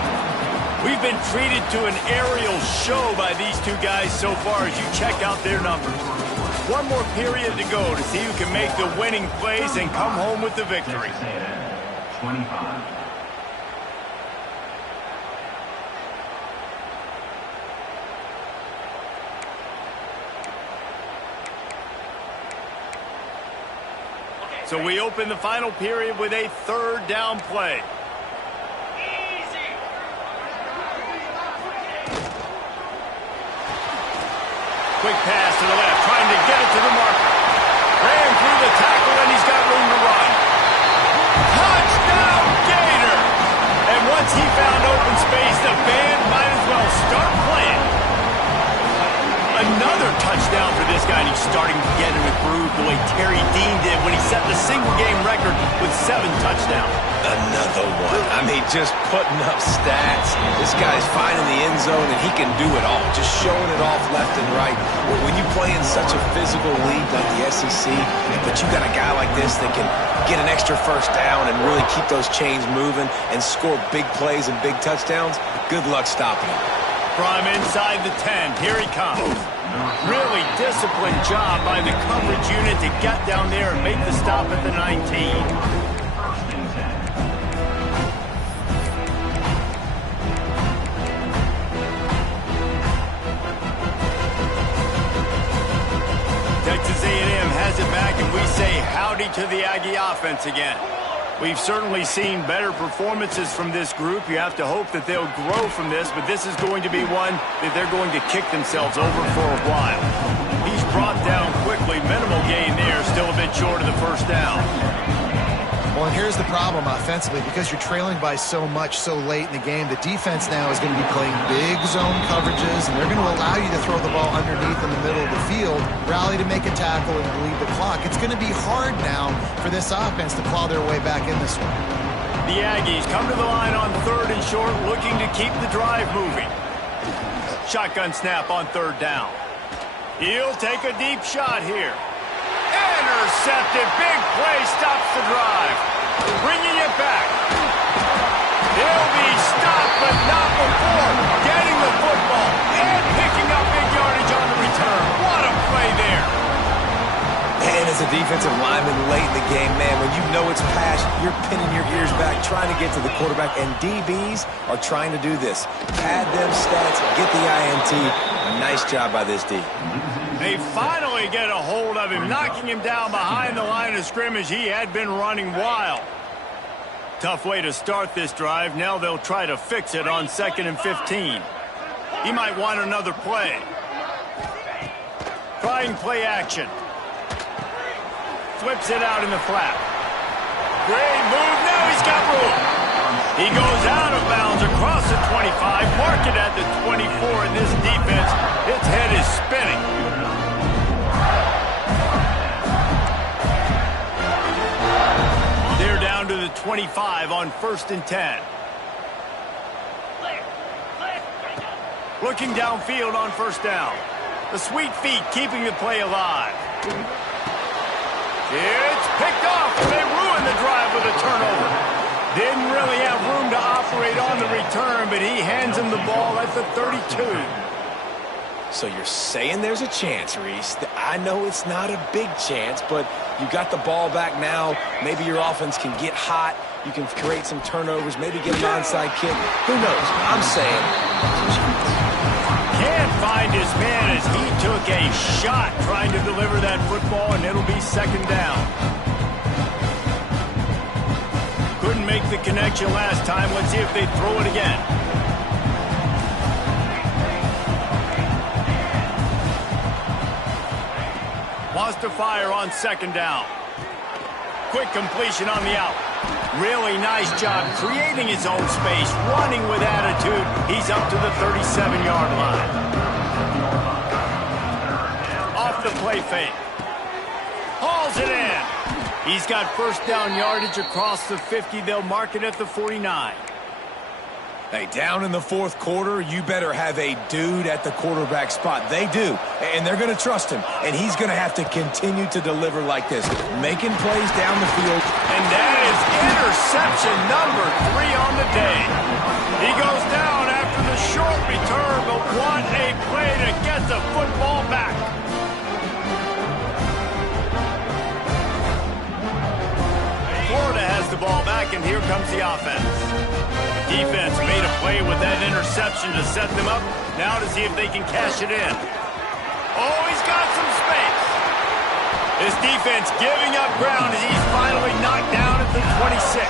We've been treated to an aerial show by these two guys so far as you check out their numbers. One more period to go to see who can make the winning plays and come home with the victory. 25. So we open the final period with a third down play. Quick pass to the left, trying to get it to the marker. Ran through the tackle, and he's got room to run. Touchdown, Gator! And once he found open space, the band might as well start playing. Another touchdown for this guy, and he's starting to get in the groove the way Terry Dean did when he set the single-game record with 7 touchdowns. Another one. I mean, just putting up stats. This guy's finding the end zone, and he can do it all. Just showing it off left and right. When you play in such a physical league like the SEC, but you got a guy like this that can get an extra first down and really keep those chains moving and score big plays and big touchdowns, good luck stopping him. From inside the 10, here he comes. Really disciplined job by the coverage unit to get down there and make the stop at the 19. Texas A&M has it back, and we say howdy to the Aggie offense again. We've certainly seen better performances from this group. You have to hope that they'll grow from this, but this is going to be one that they're going to kick themselves over for a while. He's brought down quickly. Minimal gain there, still a bit short of the first down. Well, and here's the problem offensively. Because you're trailing by so much so late in the game, the defense now is going to be playing big zone coverages, and they're going to allow you to throw the ball underneath in the middle of the field, rally to make a tackle, and bleed the clock. It's going to be hard now for this offense to claw their way back in this one. The Aggies come to the line on 3rd and short, looking to keep the drive moving. Shotgun snap on 3rd down. He'll take a deep shot here. Intercepted. Big play stops the drive. Bringing it back. He'll be stopped, but not before getting the football and picking up big yardage on the return. What a play there. And as a defensive lineman late in the game, man, when you know it's past, you're pinning your ears back, trying to get to the quarterback, and DBs are trying to do this. Pad them stats, get the INT. Nice job by this D. They finally get a hold of him, knocking him down behind the line of scrimmage. He had been running wild. Tough way to start this drive. Now they'll try to fix it on 2nd and 15. He might want another play. Trying play action. Flips it out in the flat. Great move. Now he's got room. He goes out of bounds across the 25. Mark it at the 24 in this defense. Its head is spinning. They're down to the 25 on 1st and 10. Looking downfield on 1st down. The sweet feet keeping the play alive. It's picked off, and they ruin the drive with a turnover. Didn't really have room to operate on the return, but he hands him the ball at the 32. So you're saying there's a chance, Reese. I know it's not a big chance, but you got the ball back now. Maybe your offense can get hot. You can create some turnovers, maybe get an onside kick. Who knows? I'm saying there's a chance. Can't find his man as he took a shot trying to deliver that football, and it'll be 2nd down. Couldn't make the connection last time. Let's see if they throw it again. Wants to fire on 2nd down. Quick completion on the out. Really nice job creating his own space, running with attitude. He's up to the 37-yard line. Off the play fake. Hauls it in. He's got 1st down yardage across the 50. They'll mark it at the 49. Hey, down in the 4th quarter, you better have a dude at the quarterback spot. They do, and they're going to trust him, and he's going to have to continue to deliver like this, making plays down the field. And that is interception number 3 on the day. He goes down after the short return, but what a play to get the football back. Florida has the ball back in here comes the offense. The defense made a play with that interception to set them up. Now to see if they can cash it in. Oh, he's got some space. This defense giving up ground as he's finally knocked down at the 26.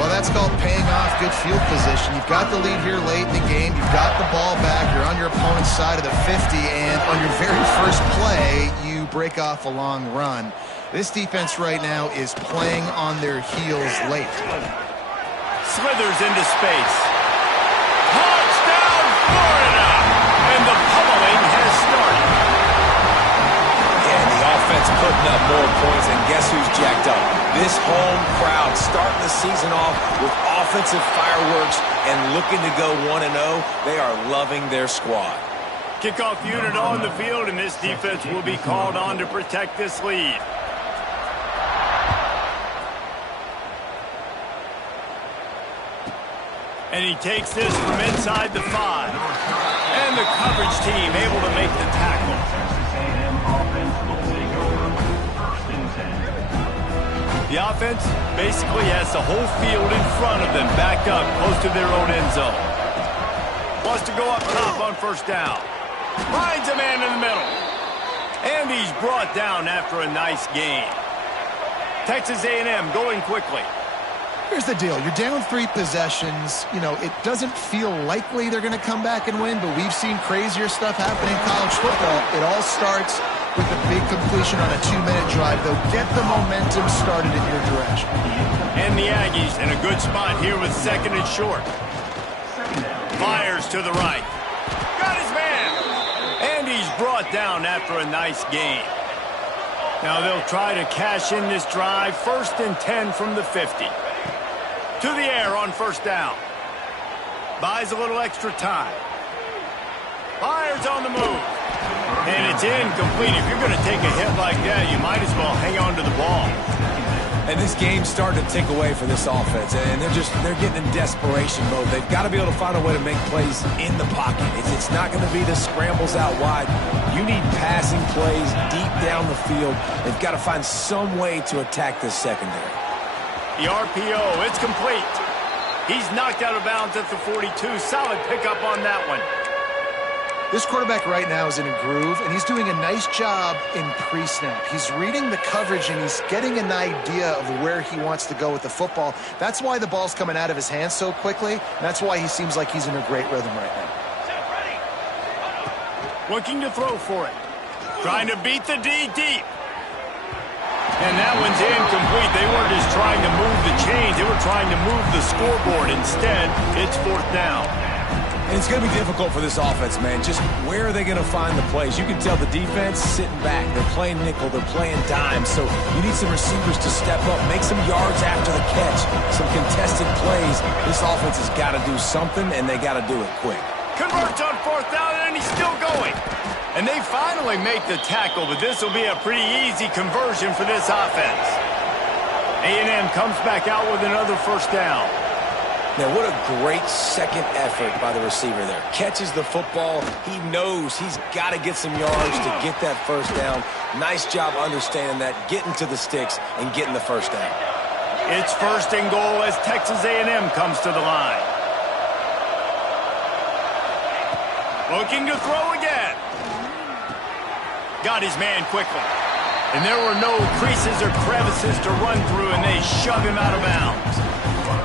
Well, that's called paying off good field position. You've got the lead here late in the game. You've got the ball back. You're on your opponent's side of the 50, and on your very first play, you break off a long run. This defense right now is playing on their heels late. Slithers into space. Touchdown, Florida! And the pummeling has started. And the offense putting up more points, and guess who's jacked up? This home crowd starting the season off with offensive fireworks and looking to go 1-0. They are loving their squad. Kickoff unit on the field, and this defense will be called on to protect this lead. And he takes this from inside the 5. And the coverage team able to make the tackle. The offense basically has the whole field in front of them, backed up close to their own end zone. Wants to go up top on first down. Finds a man in the middle. And he's brought down after a nice gain. Texas A&M going quickly. Here's the deal. You're down 3 possessions. You know, it doesn't feel likely they're going to come back and win, but we've seen crazier stuff happen in college football. It all starts with a big completion on a 2-minute drive. They'll get the momentum started in your direction. And the Aggies in a good spot here with 2nd and short. Fires to the right. Got his man. And he's brought down after a nice gain. Now they'll try to cash in this drive. 1st and 10 from the 50. To the air on first down. Buys a little extra time. Fires on the move. And it's incomplete. If you're going to take a hit like that, you might as well hang on to the ball. And this game's starting to tick away for this offense, and they're getting in desperation mode. They've got to be able to find a way to make plays in the pocket. It's not going to be the scrambles out wide. You need passing plays deep down the field. They've got to find some way to attack this secondary. The RPO, it's complete. He's knocked out of bounds at the 42. Solid pickup on that one. This quarterback right now is in a groove, and he's doing a nice job in pre-snap. He's reading the coverage, and he's getting an idea of where he wants to go with the football. That's why the ball's coming out of his hands so quickly, and that's why he seems like he's in a great rhythm right now. Looking to throw for it. Trying to beat the D deep. And that one's incomplete. They weren't just trying to move the chains. They were trying to move the scoreboard. Instead, it's 4th down. And it's going to be difficult for this offense, man. Just where are they going to find the plays? You can tell the defense sitting back. They're playing nickel. They're playing dime. So you need some receivers to step up, make some yards after the catch, some contested plays. This offense has got to do something, and they got to do it quick. Converts on 4th down, and he's still going. And they finally make the tackle, but this will be a pretty easy conversion for this offense. A&M comes back out with another first down. Now, what a great second effort by the receiver there. Catches the football. He knows he's got to get some yards to get that first down. Nice job understanding that, getting to the sticks and getting the first down. It's 1st and goal as Texas A&M comes to the line. Looking to throw again. Got his man quickly. And there were no creases or crevices to run through, and they shove him out of bounds.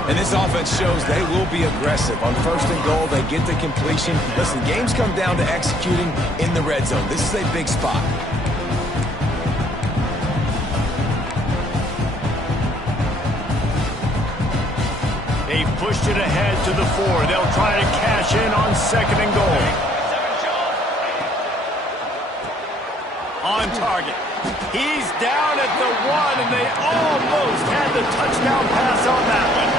And this offense shows they will be aggressive. On 1st and goal, they get the completion. Listen, games come down to executing in the red zone. This is a big spot. They've pushed it ahead to the 4. They'll try to cash in on 2nd and goal. On target. He's down at the 1, and they almost had the touchdown pass on that one.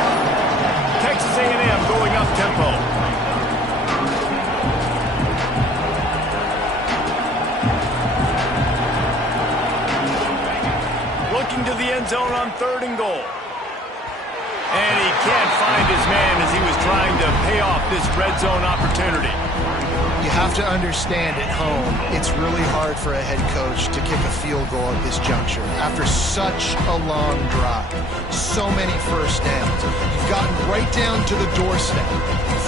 Texas A&M going up tempo. Looking to the end zone on 3rd and goal. And he can't find his man as he was trying to pay off this red zone opportunity. You have to understand at home, it's really hard for a head coach to kick a field goal at this juncture. After such a long drive, so many first downs, you've gotten right down to the doorstep.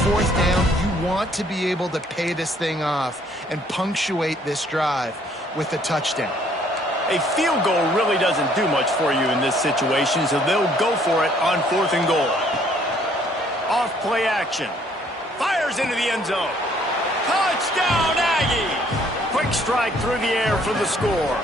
Fourth down, you want to be able to pay this thing off and punctuate this drive with a touchdown. A field goal really doesn't do much for you in this situation, so they'll go for it on 4th and goal. Off play action. Fires into the end zone. Touchdown, Aggies! Quick strike through the air for the score.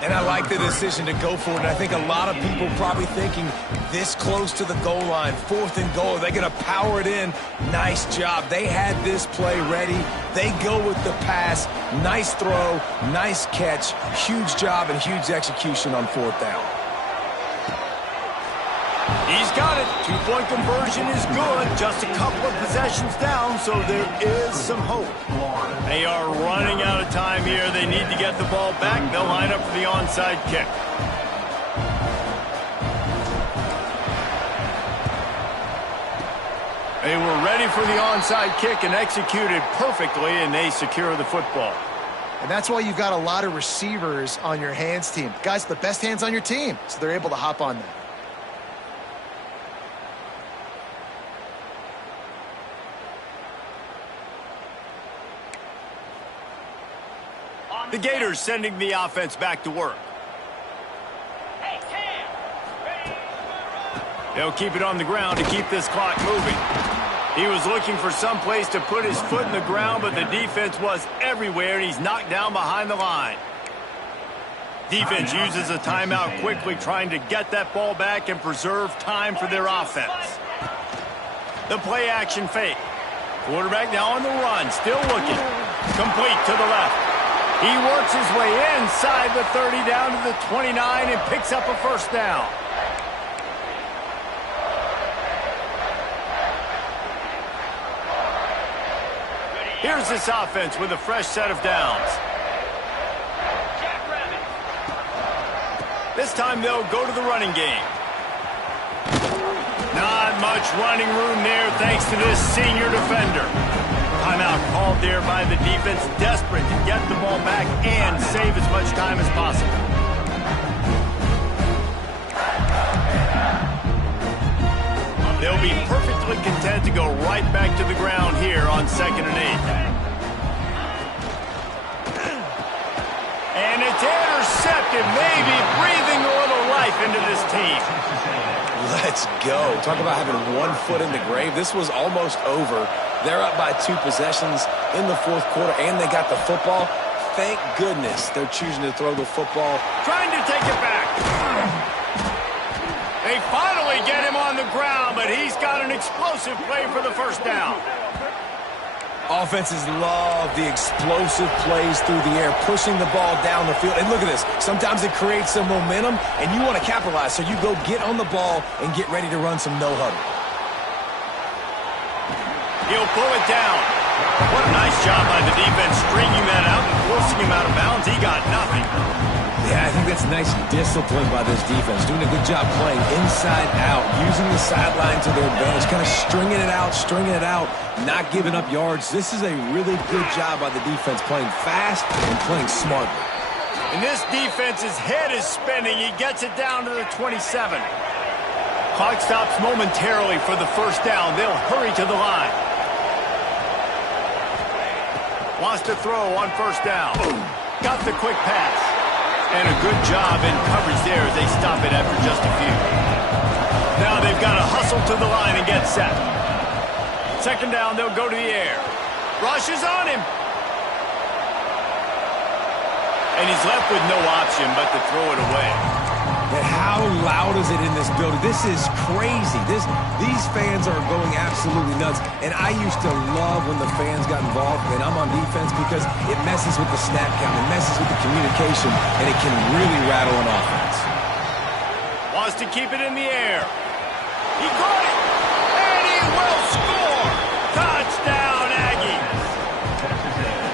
And I like the decision to go for it. And I think a lot of people probably thinking this close to the goal line, 4th and goal, they're going to power it in. Nice job. They had this play ready. They go with the pass. Nice throw, nice catch. Huge job and huge execution on 4th down. He's got it. 2-point conversion is good. Just a couple of possessions down, so there is some hope. They are running out of time here. They need to get the ball back. They'll line up for the onside kick. They were ready for the onside kick and executed perfectly, and they secure the football. And that's why you've got a lot of receivers on your hands team. Guys, the best hands on your team, so they're able to hop on that. The Gators sending the offense back to work. They'll keep it on the ground to keep this clock moving. He was looking for some place to put his foot in the ground, but the defense was everywhere, and he's knocked down behind the line. Defense uses a timeout quickly, trying to get that ball back and preserve time for their offense. The play action fake. Quarterback now on the run, still looking. Complete to the left. He works his way inside the 30 down to the 29 and picks up a first down. Here's this offense with a fresh set of downs. This time they'll go to the running game. Not much running room there thanks to this senior defender. Timeout called there by the defense, desperate to get the ball back and save as much time as possible. They'll be perfectly content to go right back to the ground here on 2nd and 8. And it's intercepted, maybe breathing a little life into this team. Let's go. Talk about having one foot in the grave. This was almost over. They're up by 2 possessions in the 4th quarter, and they got the football. Thank goodness they're choosing to throw the football. Trying to take it back. They finally get him on the ground, but he's got an explosive play for the first down. Offenses love the explosive plays through the air, pushing the ball down the field. And look at this. Sometimes it creates some momentum, and you want to capitalize. So you go get on the ball and get ready to run some no-huddle. He'll pull it down. What a nice job by the defense stringing that out and forcing him out of bounds. He got nothing. Yeah, I think that's nice discipline by this defense. Doing a good job playing inside out, using the sideline to their advantage, kind of stringing it out, not giving up yards. This is a really good job by the defense, playing fast and playing smartly. And this defense's head is spinning. He gets it down to the 27. Clock stops momentarily for the first down. They'll hurry to the line. Wants to throw on first down. Got the quick pass. And a good job in coverage there as they stop it after just a few. Now they've got to hustle to the line and get set. 2nd down, they'll go to the air. Rushes on him. And he's left with no option but to throw it away. And how loud is it in this building? This is crazy. These fans are going absolutely nuts. And I used to love when the fans got involved when I'm on defense because it messes with the snap count, it messes with the communication, and it can really rattle an offense. Wants to keep it in the air. He caught it, and he will score. Touchdown, Aggies.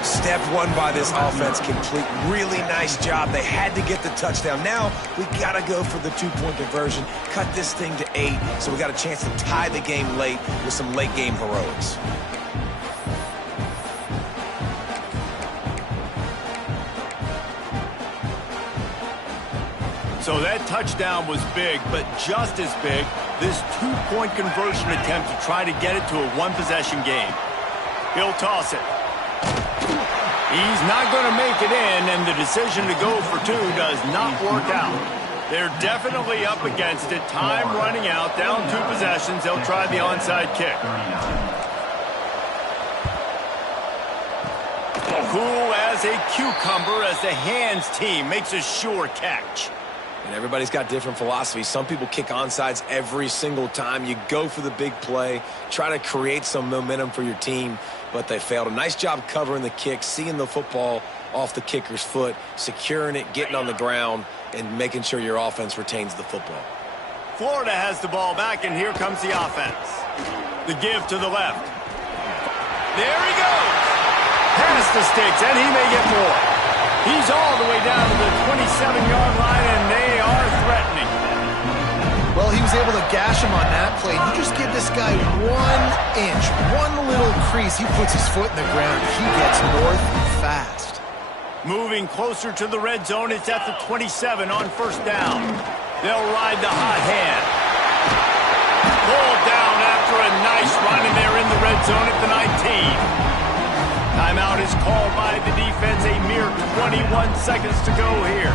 Step one by this offense complete. Really nice job. They had to get the touchdown. Now we got to go for the 2-point conversion, cut this thing to 8, so we got a chance to tie the game late with some late game heroics. So that touchdown was big, but just as big, this two-point conversion attempt to try to get it to a one-possession game. He'll toss it. He's not going to make it in, and the decision to go for two does not work out. They're definitely up against it. Time running out, down 2 possessions. They'll try the onside kick. Cool as a cucumber as the hands team makes a sure catch. And everybody's got different philosophies. Some people kick onsides every single time. You go for the big play, try to create some momentum for your team, but they failed. A nice job covering the kick, seeing the football off the kicker's foot, securing it, getting on the ground, and making sure your offense retains the football. Florida has the ball back, and here comes the offense. The give to the left. There he goes. Past the sticks, and he may get more. He's all the way down to the 27-yard line, and they are threatening. Well, he was able to gash him on that play. You just give this guy 1 inch, one little crease. He puts his foot in the ground. He gets north fast. Moving closer to the red zone, it's at the 27 on first down. They'll ride the hot hand. Pulled down after a nice run, and they're in the red zone at the 19. Timeout is called by the defense. A mere 21 seconds to go here.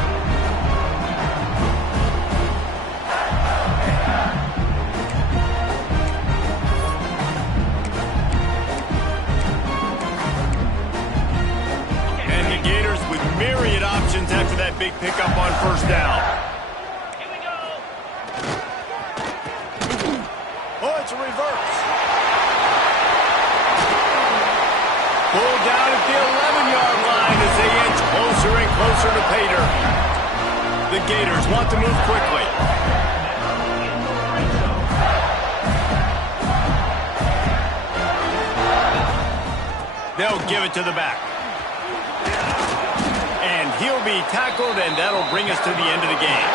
And the Gators with myriad options after that big pickup on first down. Here we go. Oh, it's a reverse. Pulled down at the 11-yard line as they inch closer and closer to pay dirt. The Gators want to move quickly. They'll give it to the back. And he'll be tackled, and that'll bring us to the end of the game.